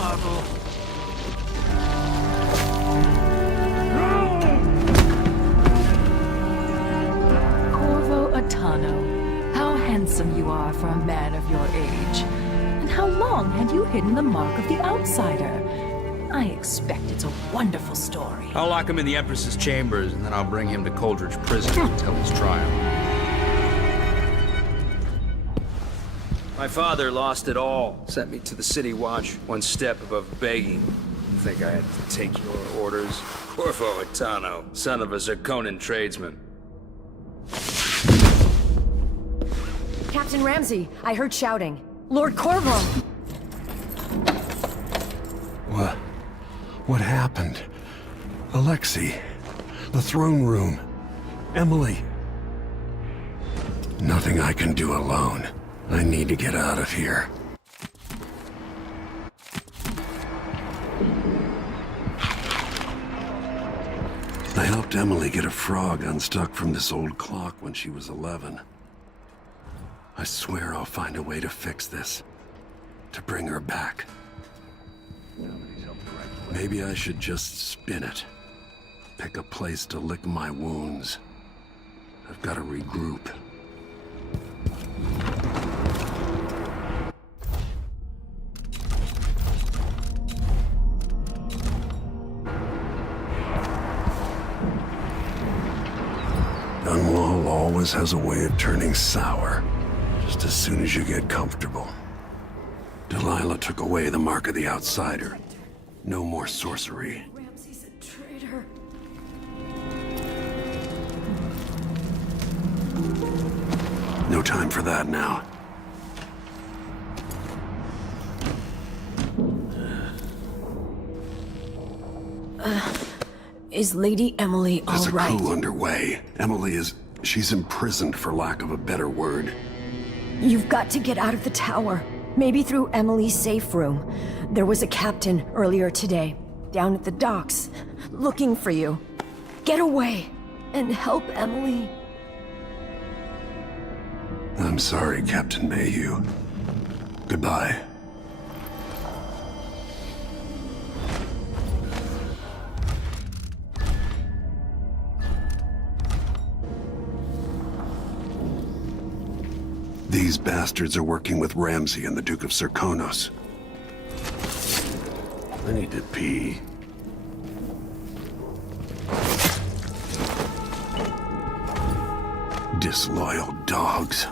marvel. Corvo Atano, how handsome you are for a man of your age. And how long had you hidden the mark of the outsider? I expect it's a wonderful story. I'll lock him in the Empress's chambers, and then I'll bring him to Coldridge Prison until his trial. My father lost it all. Sent me to the City Watch, one step above begging. You think I had to take your orders? Corvo Atano, son of a Zirconan tradesman. Captain Ramsey, I heard shouting. Lord Corvo! What happened? Alexei, the throne room, Emily. Nothing I can do alone. I need to get out of here. I helped Emily get a frog unstuck from this old clock when she was 11. I swear I'll find a way to fix this. To bring her back. Maybe I should just spin it. Pick a place to lick my wounds. I've got to regroup. Dunwall always has a way of turning sour, just as soon as you get comfortable. Delilah took away the mark of the outsider. No more sorcery. Ramsey's a traitor. No time for that now. Is Lady Emily all There's a right? coup underway. She's imprisoned for lack of a better word. You've got to get out of the tower. Maybe through Emily's safe room. There was a captain earlier today, down at the docks, looking for you. Get away and help Emily. I'm sorry, Captain Mayhew. Goodbye. These bastards are working with Ramsey and the Duke of Serkonos. I need to pee. Disloyal dogs.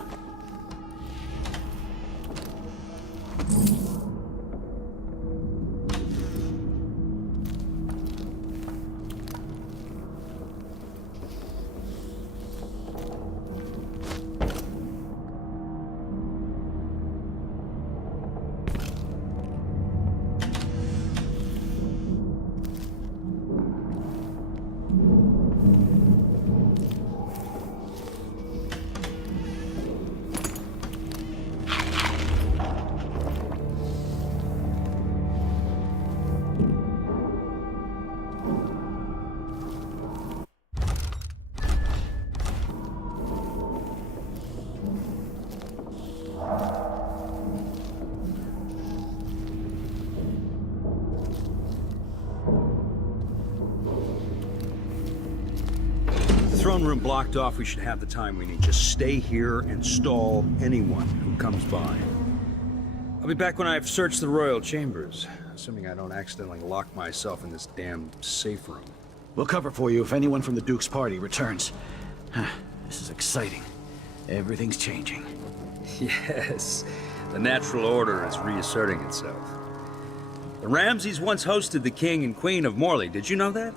Throne room blocked off, we should have the time we need. Just stay here and stall anyone who comes by. I'll be back when I've searched the royal chambers, assuming I don't accidentally lock myself in this damn safe room. We'll cover for you if anyone from the Duke's party returns. This is exciting. Everything's changing. Yes, the natural order is reasserting itself. The Ramseys once hosted the King and Queen of Morley, did you know that?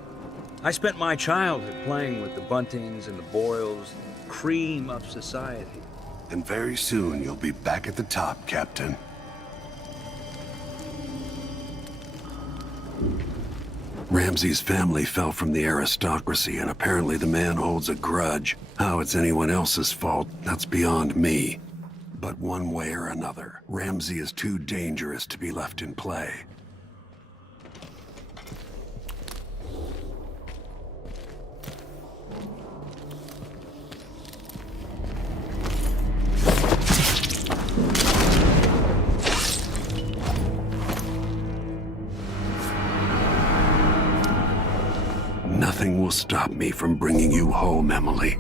I spent my childhood playing with the Buntings and the Boyles, the cream of society. And very soon you'll be back at the top, Captain. Ramsey's family fell from the aristocracy, and apparently the man holds a grudge. How it's anyone else's fault, that's beyond me. But one way or another, Ramsey is too dangerous to be left in play. will stop me from bringing you home, Emily.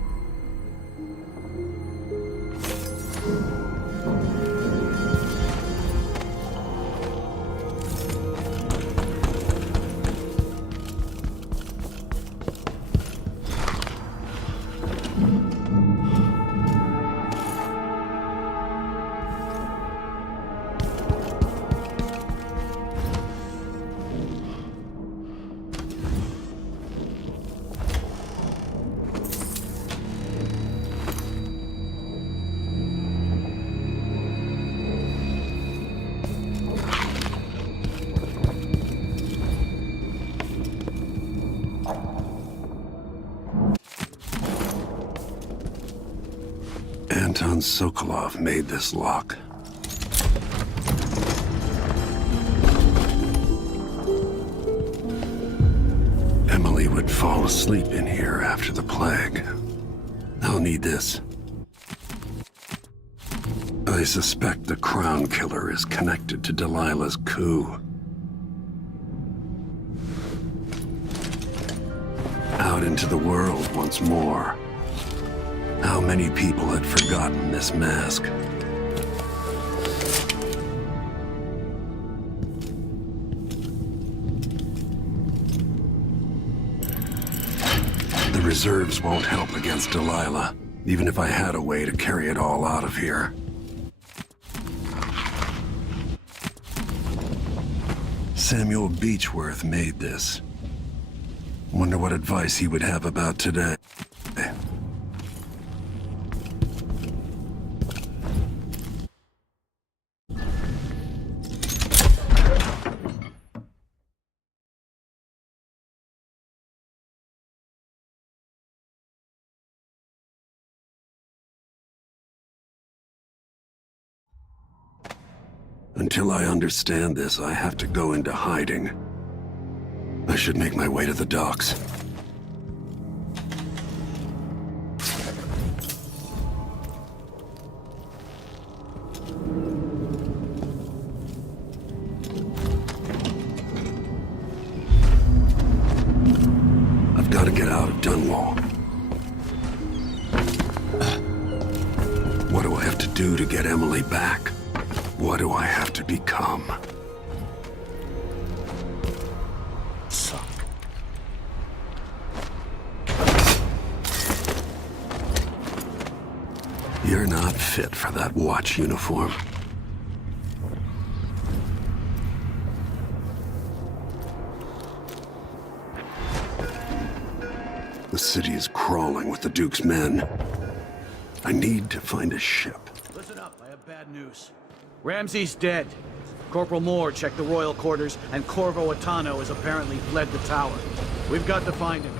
Anton Sokolov made this lock. Emily would fall asleep in here after the plague. I'll need this. I suspect the Crown Killer is connected to Delilah's coup. Out into the world once more. How many people had forgotten this mask? The reserves won't help against Delilah, even if I had a way to carry it all out of here. Samuel Beechworth made this. Wonder what advice he would have about today. Until I understand this, I have to go into hiding. I should make my way to the docks. I've got to get out of Dunwall. What do I have to do to get Emily back? What do I have to become? Suck. You're not fit for that watch uniform. The city is crawling with the Duke's men. I need to find a ship. Listen up, I have bad news. Ramsey's dead. Corporal Moore checked the royal quarters, and Corvo Attano has apparently fled the tower. We've got to find him.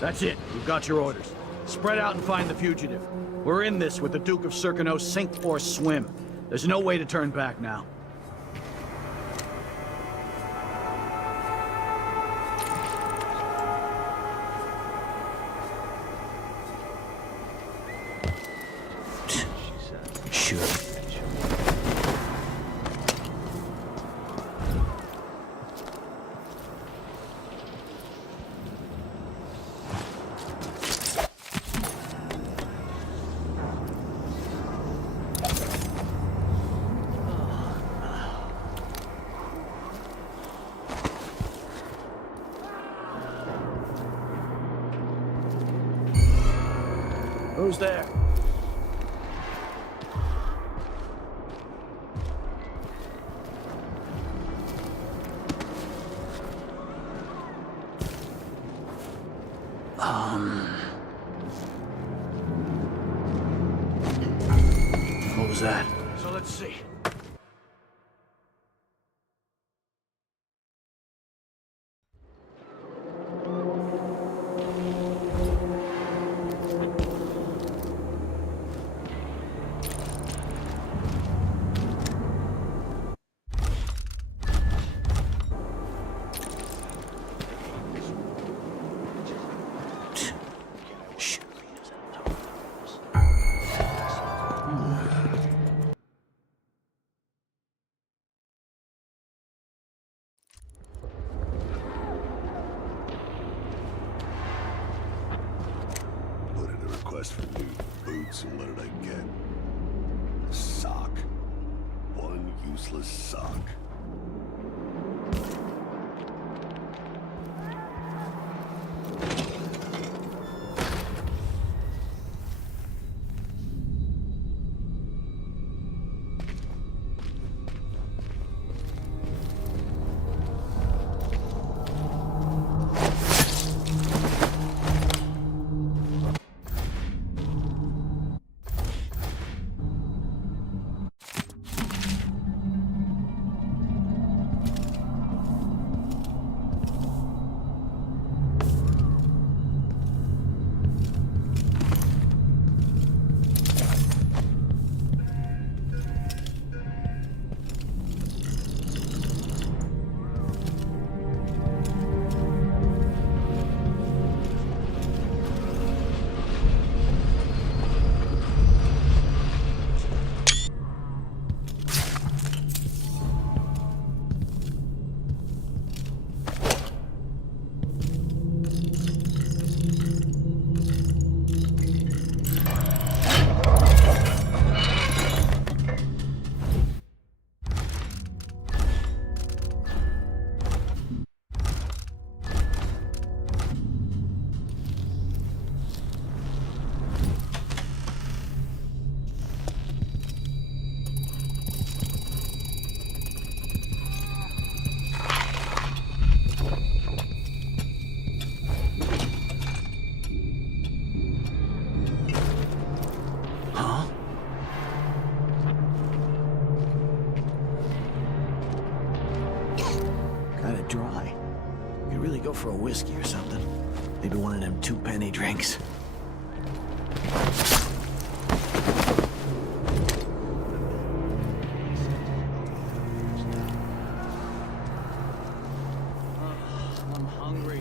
That's it. We've got your orders. Spread out and find the fugitive. We're in this with the Duke of Circano, sink or swim. There's no way to turn back now. Sure. Who's there? What was that? So let's see. boots, and what did I get? A sock. One useless sock. Kinda dry. You could really go for a whiskey or something. Maybe one of them 2-penny drinks. I'm hungry.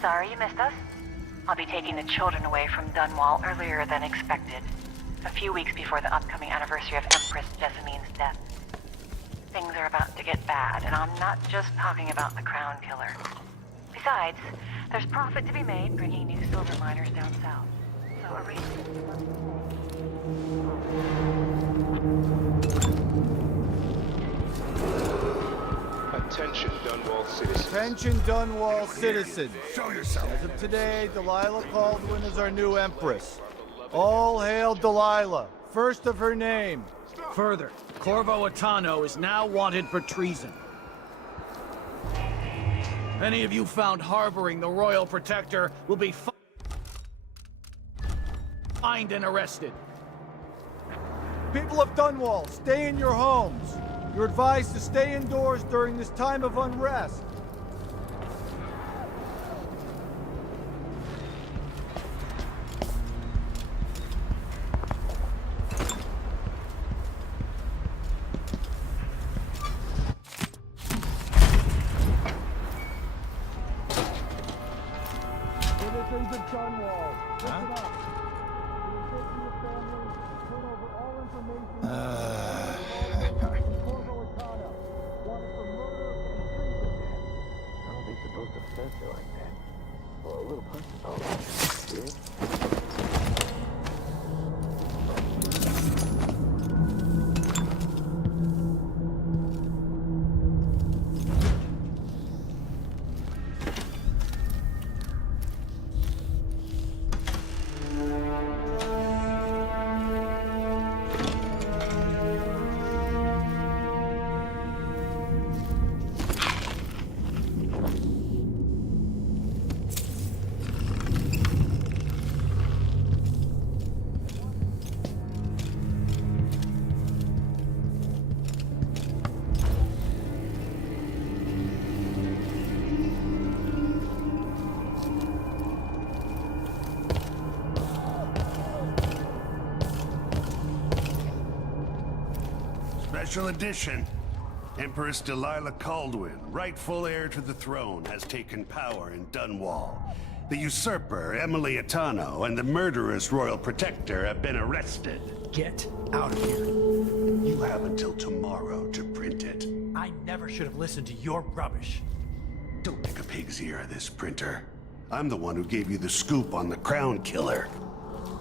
Sorry you missed us. I'll be taking the children away from Dunwall earlier than expected. A few weeks before the upcoming anniversary of Empress Jessamine's death. Things are about to get bad, and I'm not just talking about the Crown Killer. Besides, there's profit to be made bringing new silver miners down south. So a race. Attention, Dunwall citizens. Attention, Dunwall citizens. Show yourself. As of today, Delilah Caldwin is our new Empress. All hail Delilah, first of her name. Further, Corvo Attano is now wanted for treason. Any of you found harboring the Royal Protector will be fined and arrested. People of Dunwall, stay in your homes. You're advised to stay indoors during this time of unrest. Citizens of Dunwall, listen up. For the safety of families, turn over all information. Corvo Atano, wanted for murder and treason. I don't think supposed to fence her like that. Or a little punch. Oh, really? Special edition. Empress Delilah Caldwin, rightful heir to the throne, has taken power in Dunwall. The usurper, Emily Atano, and the murderous royal protector have been arrested. Get out of here. You have until tomorrow to print it. I never should have listened to your rubbish. Don't make a pig's ear of this, printer. I'm the one who gave you the scoop on the Crown Killer.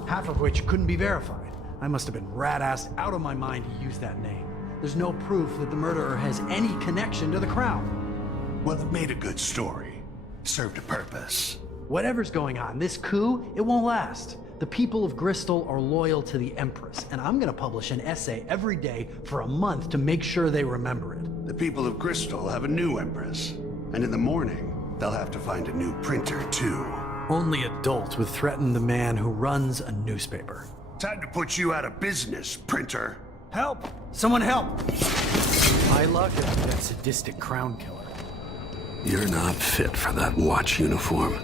Half of which couldn't be verified. I must have been rat-assed out of my mind to use that name. There's no proof that the murderer has any connection to the crown. Well, it made a good story. Served a purpose. Whatever's going on, this coup, it won't last. The people of Bristol are loyal to the Empress, and I'm gonna publish an essay every day for a month to make sure they remember it. The people of Bristol have a new Empress. And in the morning, they'll have to find a new printer, too. Only adults would threaten the man who runs a newspaper. Time to put you out of business, printer. Help! Someone help! My luck is that sadistic crown killer. You're not fit for that watch uniform.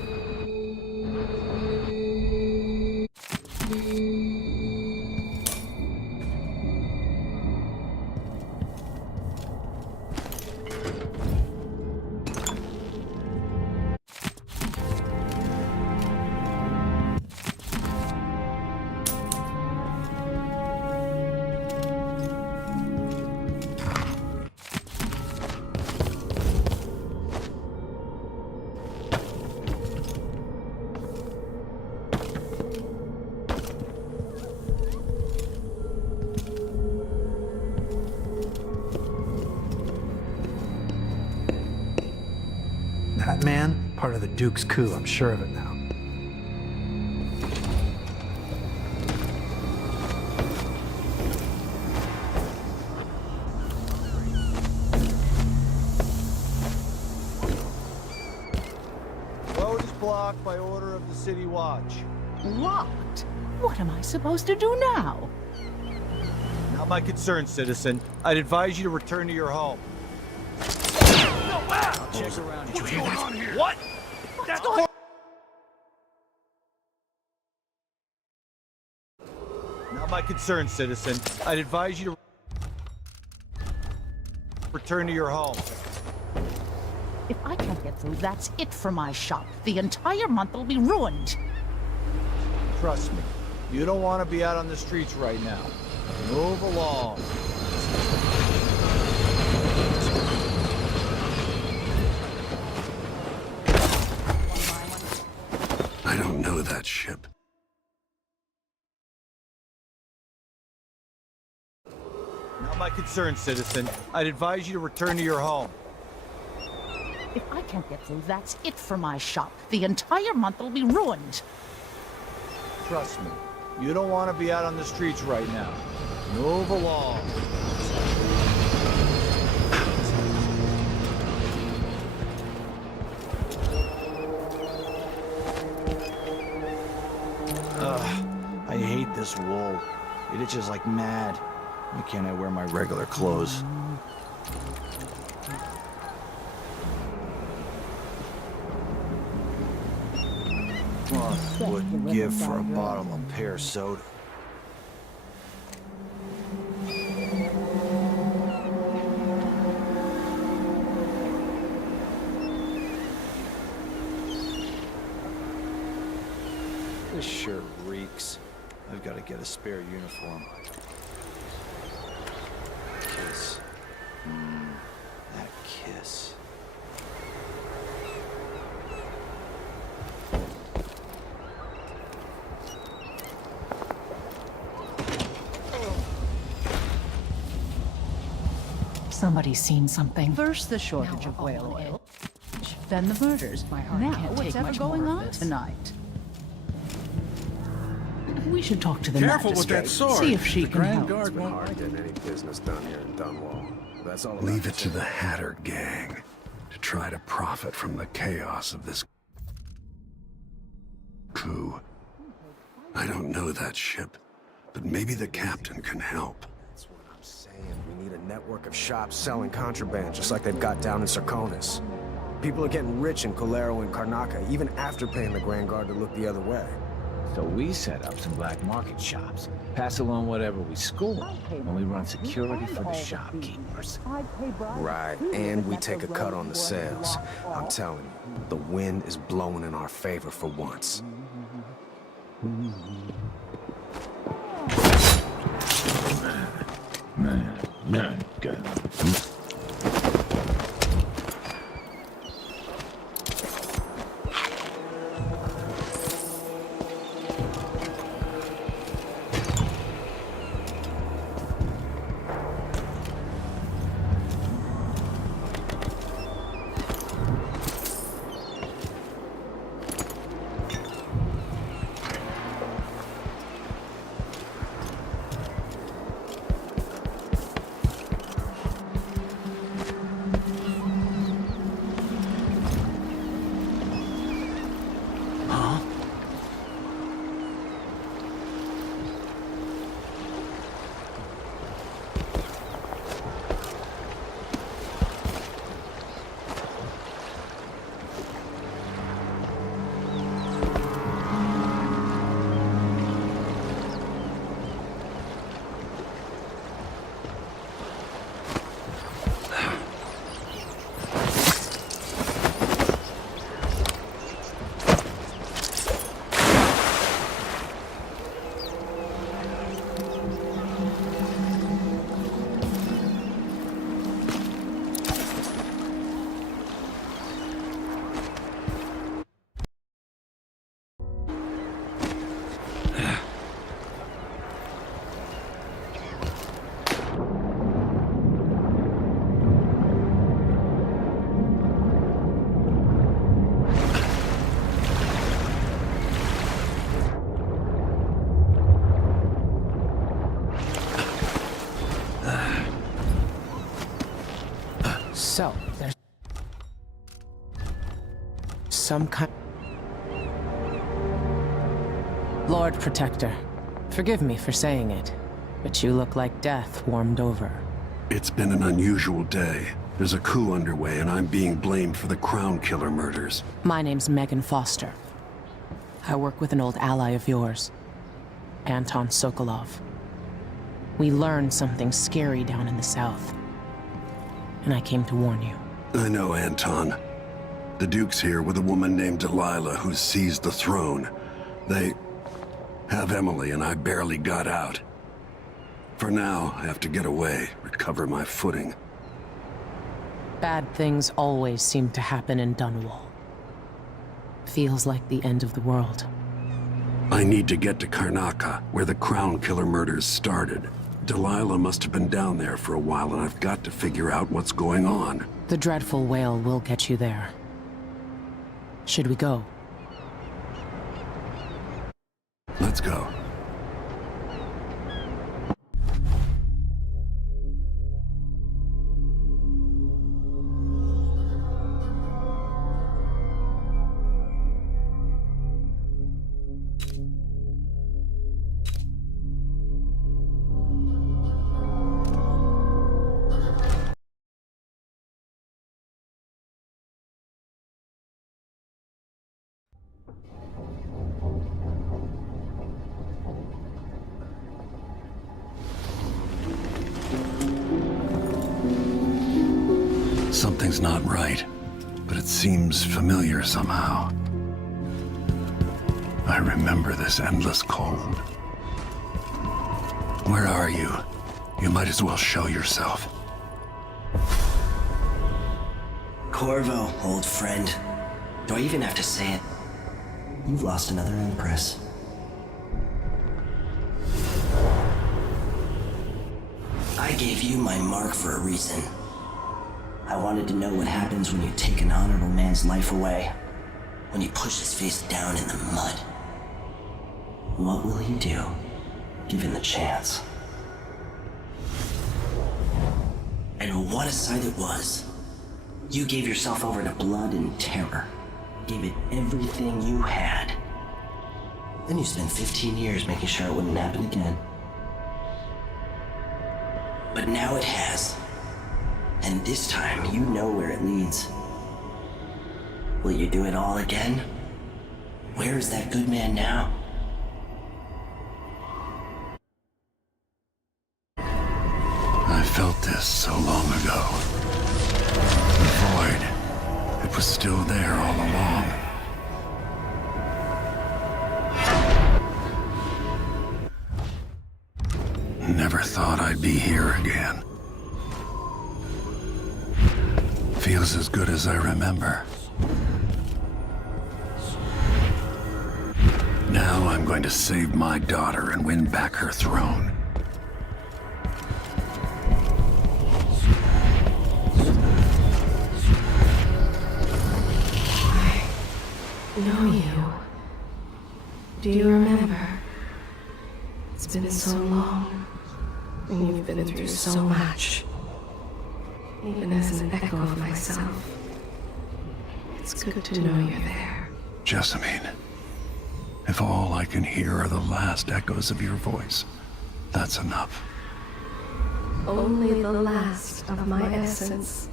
That man, part of the Duke's coup, I'm sure of it now. Road is blocked by order of the City Watch. Locked? What am I supposed to do now? Not my concern, citizen. I'd advise you to return to your home. Check around. What's going on here? What? That's going. Not my concern, citizen. I'd advise you to return to your home. If I can't get through, that's it for my shop. The entire month will be ruined. Trust me, you don't want to be out on the streets right now. Move along. I don't know that ship. Not my concern, citizen. I'd advise you to return to your home. If I can't get through, that's it for my shop. The entire month will be ruined. Trust me, you don't want to be out on the streets right now. Move along. I hate this wool. It itches like mad. Why can't I wear my regular clothes? Wouldn't give for a bottle of pear soda. This sure reeks. I've got to get a spare uniform. Kiss. That kiss. Somebody's seen something. First, the shortage of whale oil. Then the murders. Now, what's ever going on tonight? We should talk to the Careful magistrate. with that sword. See if she The can Grand help. Guard won't hard getting any business done here in Dunwall. That's all. Leave it to the Hatter gang to try to profit from the chaos of this coup. I don't know that ship, but maybe the captain can help. That's what I'm saying. We need a network of shops selling contraband, just like they've got down in Sarkonis. People are getting rich in Colero and Karnaca, even after paying the Grand Guard to look the other way. So we set up some black market shops, pass along whatever we score, and we run security for the shopkeepers. Right, and we take a cut on the sales. I'm telling you, the wind is blowing in our favor for once. Good. So, there's some kind... Lord Protector, forgive me for saying it, but you look like death warmed over. It's been an unusual day. There's a coup underway, and I'm being blamed for the Crown Killer murders. My name's Megan Foster. I work with an old ally of yours, Anton Sokolov. We learned something scary down in the south, and I came to warn you. I know Anton. The Duke's here with a woman named Delilah who's seized the throne. They have Emily, and I barely got out. For now, I have to get away, recover my footing. Bad things always seem to happen in Dunwall. Feels like the end of the world. I need to get to Karnaca, where the Crown Killer murders started. Delilah must have been down there for a while, and I've got to figure out what's going on. The dreadful whale will get you there. Should we go? Let's go. Something's not right, but it seems familiar somehow. I remember this endless cold. Where are you? You might as well show yourself. Corvo, old friend. Do I even have to say it? You've lost another Empress. I gave you my mark for a reason. I wanted to know what happens when you take an honorable man's life away. When you push his face down in the mud. What will he do, given the chance? And what a sight it was. You gave yourself over to blood and terror. Gave it everything you had. Then you spent 15 years making sure it wouldn't happen again. But now it has. And this time, you know where it leads. Will you do it all again? Where is that good man now? I felt this so long ago. The void. It was still there all along. Never thought I'd be here again. Feels as good as I remember. Now I'm going to save my daughter and win back her throne. Know you. Do you remember? It's been so long, and you've been through so much. Even as an echo of myself, it's good to know you're there. Jessamine, if all I can hear are the last echoes of your voice, that's enough. Only the last of my essence,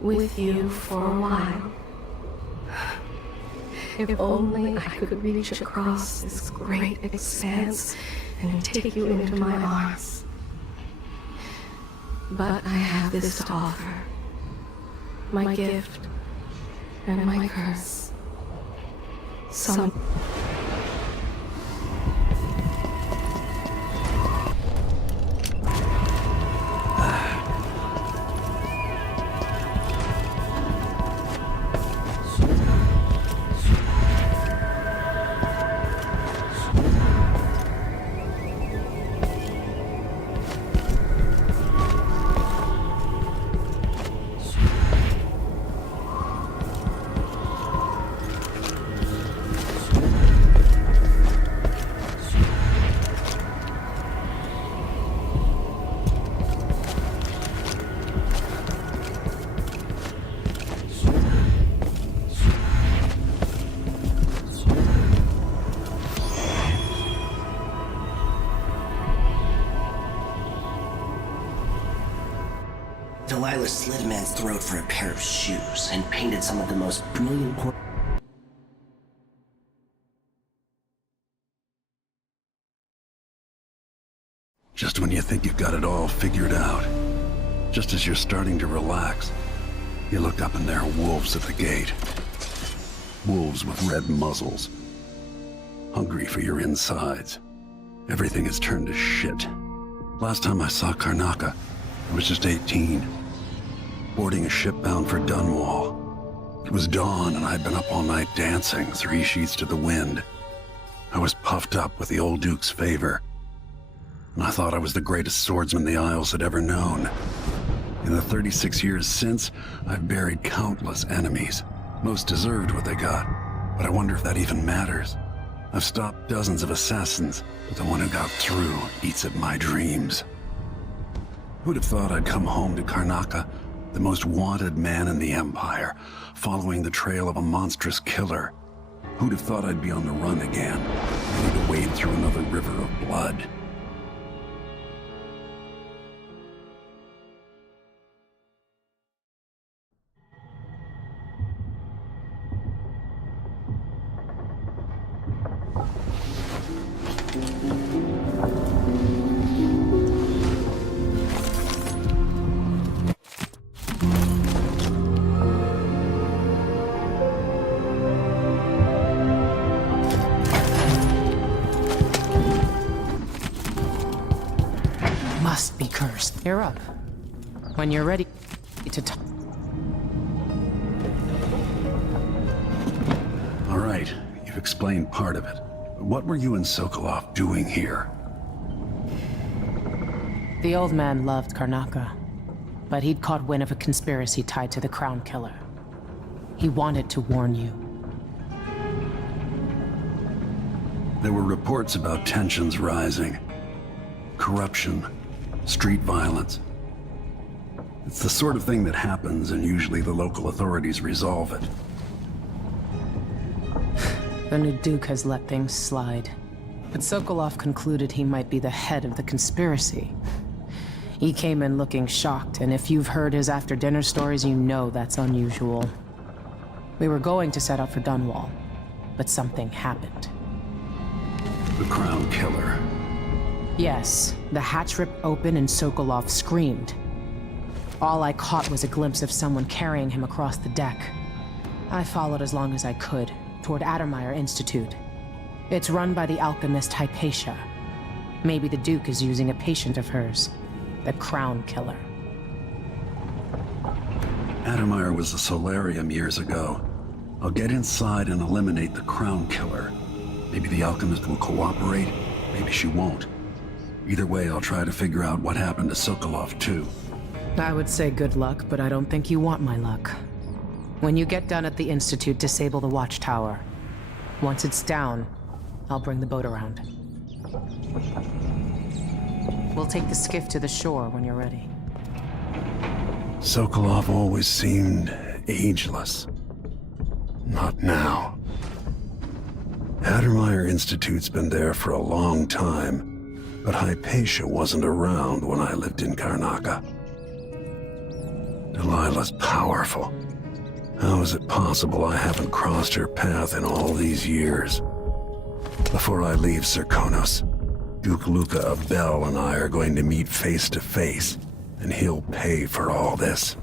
with you for a while. If only I could reach across this great expanse and take you into my arms. But I have this to offer. My gift and my curse. Some... Delilah slit a man's throat for a pair of shoes and painted some of the most brilliant Just when you think you've got it all figured out, just as you're starting to relax, you look up and there are wolves at the gate. Wolves with red muzzles. Hungry for your insides. Everything has turned to shit. Last time I saw Karnaca, I was just 18. Boarding a ship bound for Dunwall. It was dawn and I'd been up all night dancing, 3 sheets to the wind. I was puffed up with the old Duke's favor. And I thought I was the greatest swordsman the Isles had ever known. In the 36 years since, I've buried countless enemies. Most deserved what they got, but I wonder if that even matters. I've stopped dozens of assassins, but the one who got through eats at my dreams. Who'd have thought I'd come home to Karnaca, the most wanted man in the Empire, following the trail of a monstrous killer? Who'd have thought I'd be on the run again, ready to wade through another river of blood? You're up. When you're ready to talk. All right, you've explained part of it. What were you and Sokolov doing here? The old man loved Karnaka, but he'd caught wind of a conspiracy tied to the Crown Killer. He wanted to warn you. There were reports about tensions rising. Corruption, street violence. It's the sort of thing that happens, and usually the local authorities resolve it. The new Duke has let things slide. But Sokolov concluded he might be the head of the conspiracy. He came in looking shocked, and if you've heard his after-dinner stories, you know that's unusual. We were going to set up for Dunwall, but something happened. The Crown Killer. Yes, the hatch ripped open and Sokolov screamed. All I caught was a glimpse of someone carrying him across the deck. I followed as long as I could, toward Addermeyer Institute. It's run by the alchemist Hypatia. Maybe the Duke is using a patient of hers, the Crown Killer. Addermeyer was a solarium years ago. I'll get inside and eliminate the Crown Killer. Maybe the alchemist will cooperate, maybe she won't. Either way, I'll try to figure out what happened to Sokolov, too. I would say good luck, but I don't think you want my luck. When you get done at the Institute, disable the watchtower. Once it's down, I'll bring the boat around. We'll take the skiff to the shore when you're ready. Sokolov always seemed ageless. Not now. Addermeyer Institute's been there for a long time, but Hypatia wasn't around when I lived in Karnaka. Delilah's powerful. How is it possible I haven't crossed her path in all these years? Before I leave Serkonos, Duke Luca of Bell and I are going to meet face to face, and he'll pay for all this.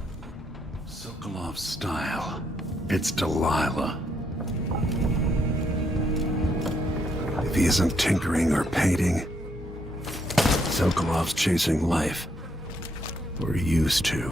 Sokolov's style. It's Delilah. If he isn't tinkering or painting, Sokolov's chasing life. Or he used to.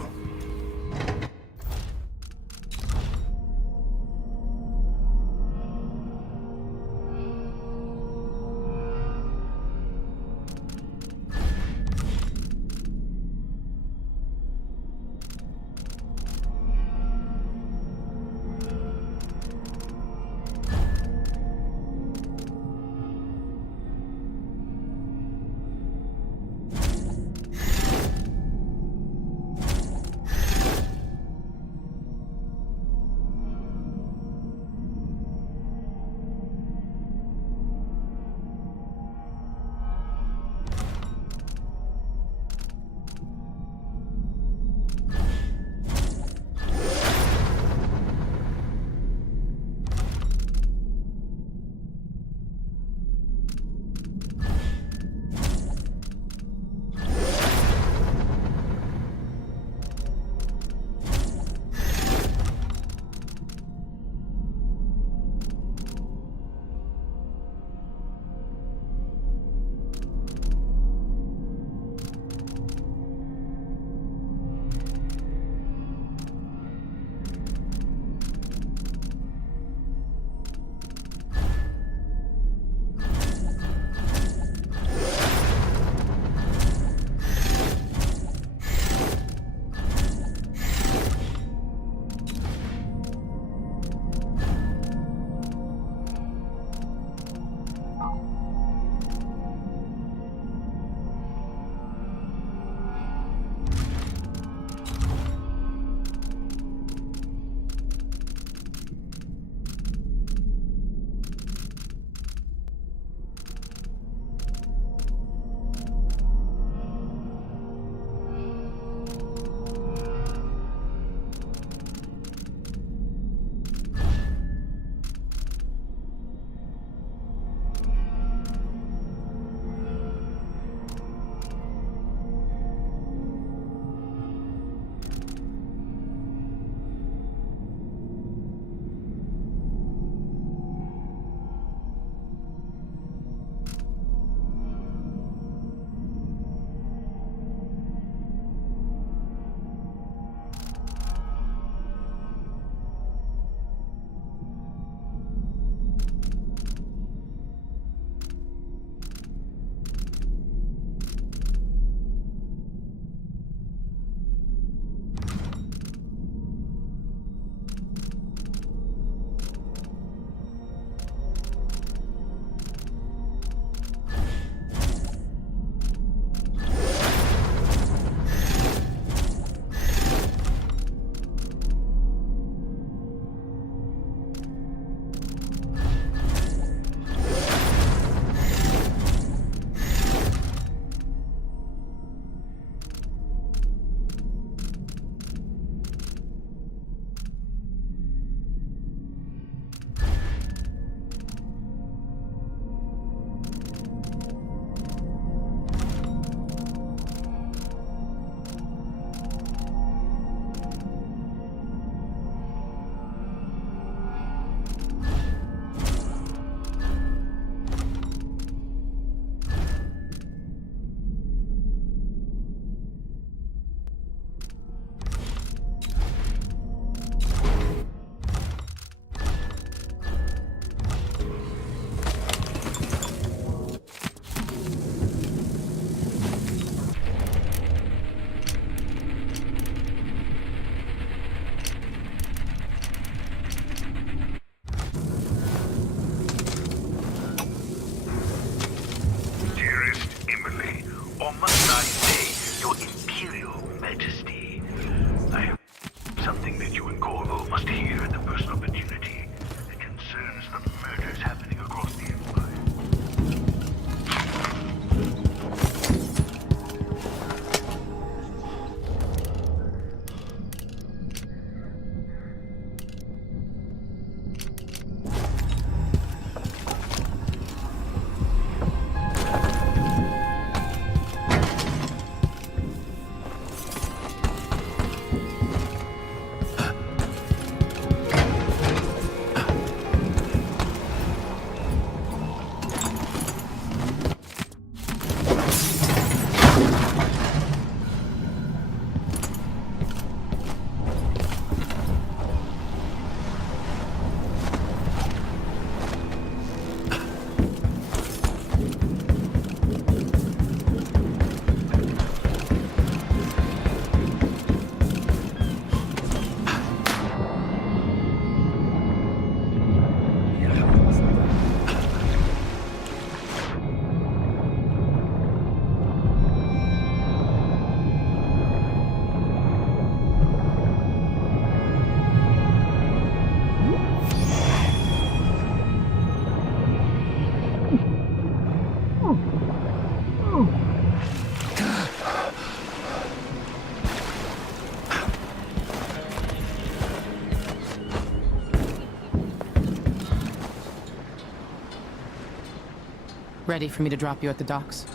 Ready for me to drop you at the docks?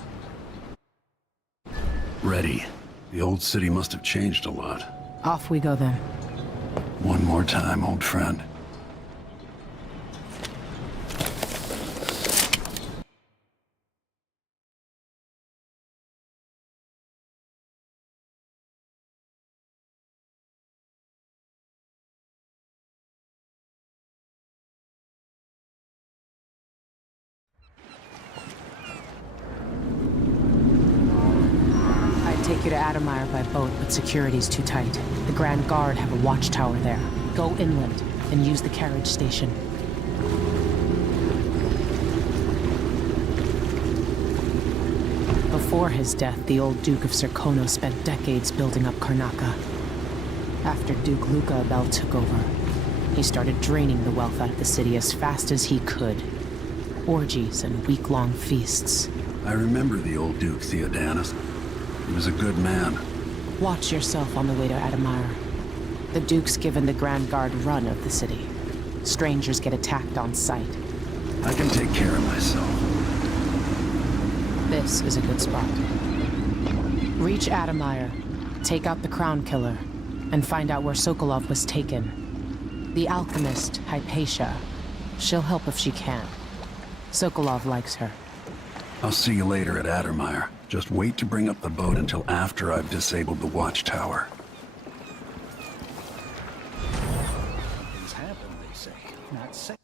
Ready. The old city must have changed a lot. Off we go then. One more time, old friend. Take you to Adamire by boat, but security's too tight. The Grand Guard have a watchtower there. Go inland and use the carriage station. Before his death, the old Duke of Serkonos spent decades building up Karnaca. After Duke Luca Abel took over, he started draining the wealth out of the city as fast as he could. Orgies and week-long feasts. I remember the old Duke Theodanis. He was a good man. Watch yourself on the way to Adamire. The Duke's given the Grand Guard run of the city. Strangers get attacked on sight. I can take care of myself. This is a good spot. Reach Adamire, take out the Crown Killer, and find out where Sokolov was taken. The alchemist, Hypatia. She'll help if she can. Sokolov likes her. I'll see you later at Adamire. Just wait to bring up the boat until after I've disabled the watchtower. Things happen, they say. Not say.